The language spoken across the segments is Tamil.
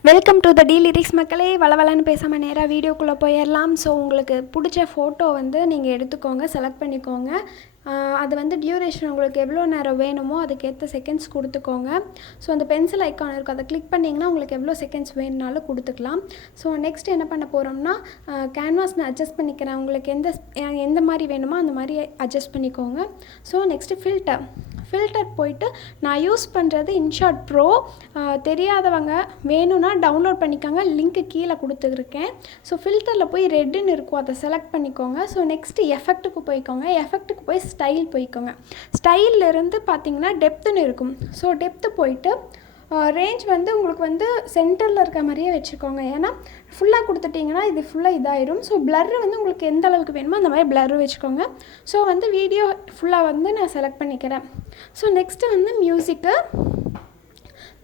Welcome to the T lyrics மக்களே. வளவலன்னு பேசாமல் நேராக வீடியோக்குள்ளே போயிடலாம். ஸோ உங்களுக்கு பிடிச்ச ஃபோட்டோ வந்து நீங்கள் எடுத்துக்கோங்க, செலக்ட் பண்ணிக்கோங்க. அது வந்து டியூரேஷன் உங்களுக்கு எவ்வளோ நேரம் வேணுமோ அதுக்கேற்ற செகண்ட்ஸ் கொடுத்துக்கோங்க. ஸோ அந்த பென்சில் ஐக்கான் இருக்கும், அதை கிளிக் பண்ணிங்கன்னா உங்களுக்கு எவ்வளோ செகண்ட்ஸ் வேணுனாலும் கொடுத்துக்கலாம். ஸோ நெக்ஸ்ட் என்ன பண்ண போகிறோம்னா, கேன்வாஸ் நான் அட்ஜஸ்ட் பண்ணிக்கிறேன். உங்களுக்கு எந்த மாதிரி வேணுமோ அந்த மாதிரி அட்ஜஸ்ட் பண்ணிக்கோங்க. ஸோ நெக்ஸ்ட்டு ஃபில்டர் போயிட்டு நான் யூஸ் பண்ணுறது இன்ஷாட் ப்ரோ. தெரியாதவங்க வேணும்னா டவுன்லோட் பண்ணிக்கோங்க, லிங்க்கு கீழே கொடுத்துருக்கேன். ஸோ ஃபில்டரில் போய் ரெட்டுன்னு இருக்கும், அதை செலக்ட் பண்ணிக்கோங்க. ஸோ நெக்ஸ்ட்டு எஃபெக்ட்டுக்கு போய்க்கோங்க. எஃபெக்ட்டுக்கு போய் ஸ்டைல் போய்க்கோங்க. ஸ்டைல்லேருந்து பார்த்தீங்கன்னா டெப்த்துன்னு இருக்கும். ஸோ டெப்த்து போயிட்டு ரேஞ்ச் வந்து உங்களுக்கு வந்து சென்டரில் இருக்க மாதிரியே வச்சுக்கோங்க. ஏன்னா ஃபுல்லாக கொடுத்துட்டிங்கன்னா இது ஃபுல்லாக இதாயிடும். ஸோ ப்ளர்ரு வந்து உங்களுக்கு எந்த அளவுக்கு வேணுமோ அந்த மாதிரி ப்ளர்ரு வச்சுக்கோங்க. ஸோ வந்து வீடியோ ஃபுல்லாக வந்து நான் செலக்ட் பண்ணிக்கிறேன். ஸோ நெக்ஸ்ட்டு வந்து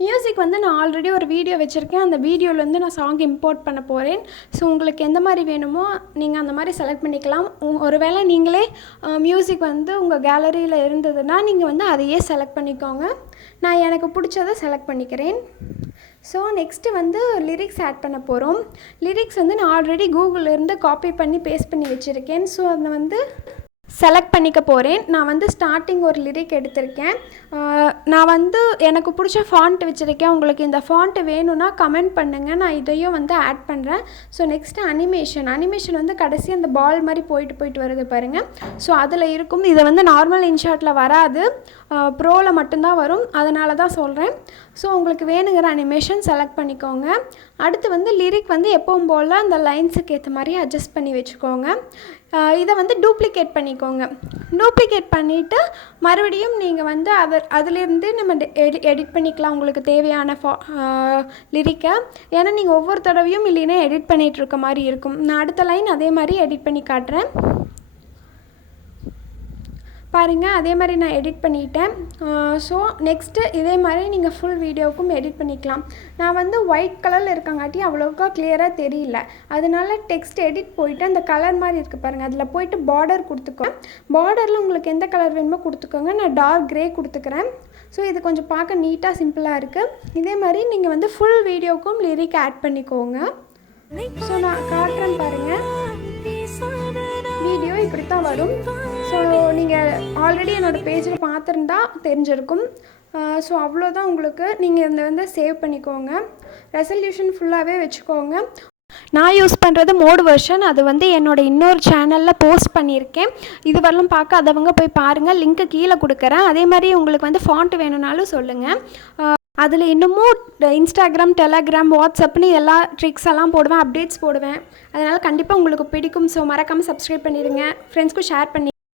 மியூசிக் வந்து நான் ஆல்ரெடி ஒரு வீடியோ வச்சுருக்கேன். அந்த வீடியோவிலேருந்து நான் சாங் இம்போர்ட் பண்ண போகிறேன். ஸோ உங்களுக்கு எந்த மாதிரி வேணுமோ நீங்கள் அந்த மாதிரி செலக்ட் பண்ணிக்கலாம். ஒருவேளை நீங்களே மியூசிக் வந்து உங்கள் கேலரியில் இருந்ததுன்னா நீங்கள் வந்து அதையே செலக்ட் பண்ணிக்கோங்க. நான் எனக்கு பிடிச்சதை செலக்ட் பண்ணிக்கிறேன். ஸோ நெக்ஸ்ட்டு வந்து லிரிக்ஸ் ஆட் பண்ண போகிறோம். லிரிக்ஸ் வந்து நான் ஆல்ரெடி கூகுளிலேருந்து காப்பி பண்ணி பேஸ்ட் பண்ணி வச்சுருக்கேன். ஸோ அதை வந்து செலக்ட் பண்ணிக்க போகிறேன். நான் வந்து ஸ்டார்டிங் ஒரு லிரிக் எடுத்திருக்கேன். நான் வந்து எனக்கு பிடிச்ச ஃபாண்ட் வச்சுருக்கேன். உங்களுக்கு இந்த ஃபாண்ட்டு வேணும்னா கமெண்ட் பண்ணுங்கள், நான் இதையும் வந்து ஆட் பண்ணுறேன். ஸோ நெக்ஸ்ட்டு அனிமேஷன் வந்து கடைசி அந்த பால் மாதிரி போயிட்டு வருது பாருங்கள். ஸோ அதில் இருக்கும். இதை வந்து நார்மல் இன்ஷாட்டில் வராது, ப்ரோவில் மட்டும்தான் வரும், அதனால தான் சொல்கிறேன். ஸோ உங்களுக்கு வேணுங்கிற அனிமேஷன் செலக்ட் பண்ணிக்கோங்க. அடுத்து வந்து லிரிக் வந்து எப்பவும் போல் அந்த லைன்ஸுக்கு ஏற்ற மாதிரி அட்ஜஸ்ட் பண்ணி வச்சுக்கோங்க. இதை வந்து டூப்ளிகேட் பண்ணிக்கோங்க. டூப்ளிகேட் பண்ணிவிட்டு மறுபடியும் நீங்கள் வந்து அதிலேருந்து நம்ம எடிட் பண்ணிக்கலாம் உங்களுக்கு தேவையான லிரிக்கை. ஏன்னா நீங்கள் ஒவ்வொரு தடவையும் இல்லைன்னா எடிட் பண்ணிகிட்டு இருக்க மாதிரி இருக்கும். நான் அடுத்த லைன் அதே மாதிரி எடிட் பண்ணி காட்டுறேன் பாருங்கள். அதே மாதிரி நான் எடிட் பண்ணிட்டேன். ஸோ நெக்ஸ்ட்டு இதே மாதிரி நீங்கள் ஃபுல் வீடியோவுக்கும் எடிட் பண்ணிக்கலாம். நான் வந்து ஒயிட் கலரில் இருக்கங்காட்டி அவ்வளோக்கா கிளியராக தெரியல, அதனால டெக்ஸ்ட் எடிட் போயிட்டு அந்த கலர் மாதிரி இருக்குது பாருங்கள், அதில் போயிட்டு பார்டர் கொடுத்துக்கோங்க. பார்டரில் உங்களுக்கு எந்த கலர் வேணுமோ கொடுத்துக்கோங்க. நான் டார்க் க்ரே கொடுத்துக்கிறேன். ஸோ இது கொஞ்சம் பார்க்க நீட்டாக சிம்பிளாக இருக்குது. இதே மாதிரி நீங்கள் வந்து ஃபுல் வீடியோவுக்கும் லிரிக் ஆட் பண்ணிக்கோங்க. ஸோ நான் காட்டுறேன் பாருங்கள், வீடியோ இப்படி தான் வரும். ஸோ நீங்கள் ஆல்ரெடி என்னோடய பேஜில் பார்த்துருந்தா தெரிஞ்சிருக்கும். ஸோ அவ்வளோதான் உங்களுக்கு. நீங்கள் இதை வந்து சேவ் பண்ணிக்கோங்க, ரெசல்யூஷன் ஃபுல்லாகவே வச்சுக்கோங்க. நான் யூஸ் பண்ணுறது மோட் வெர்ஷன், அது வந்து என்னோடய இன்னொரு சேனலில் போஸ்ட் பண்ணியிருக்கேன். இது வரலாம் பார்க்காதவங்க போய் பாருங்கள், லிங்க்கு கீழே கொடுக்குறேன். அதே மாதிரி உங்களுக்கு வந்து ஃபாண்ட் வேணும்னாலும் சொல்லுங்கள். அதில் இன்னமும் இன்ஸ்டாகிராம், டெலகிராம், வாட்ஸ்அப்னு எல்லா ட்ரிக்ஸ் எல்லாம் போடுவேன், அப்டேட்ஸ் போடுவேன். அதனால் கண்டிப்பாக உங்களுக்கு பிடிக்கும். ஸோ மறக்காமல் சப்ஸ்கிரைப் பண்ணிடுங்க, ஃப்ரெண்ட்ஸ்க்கும் ஷேர் பண்ணி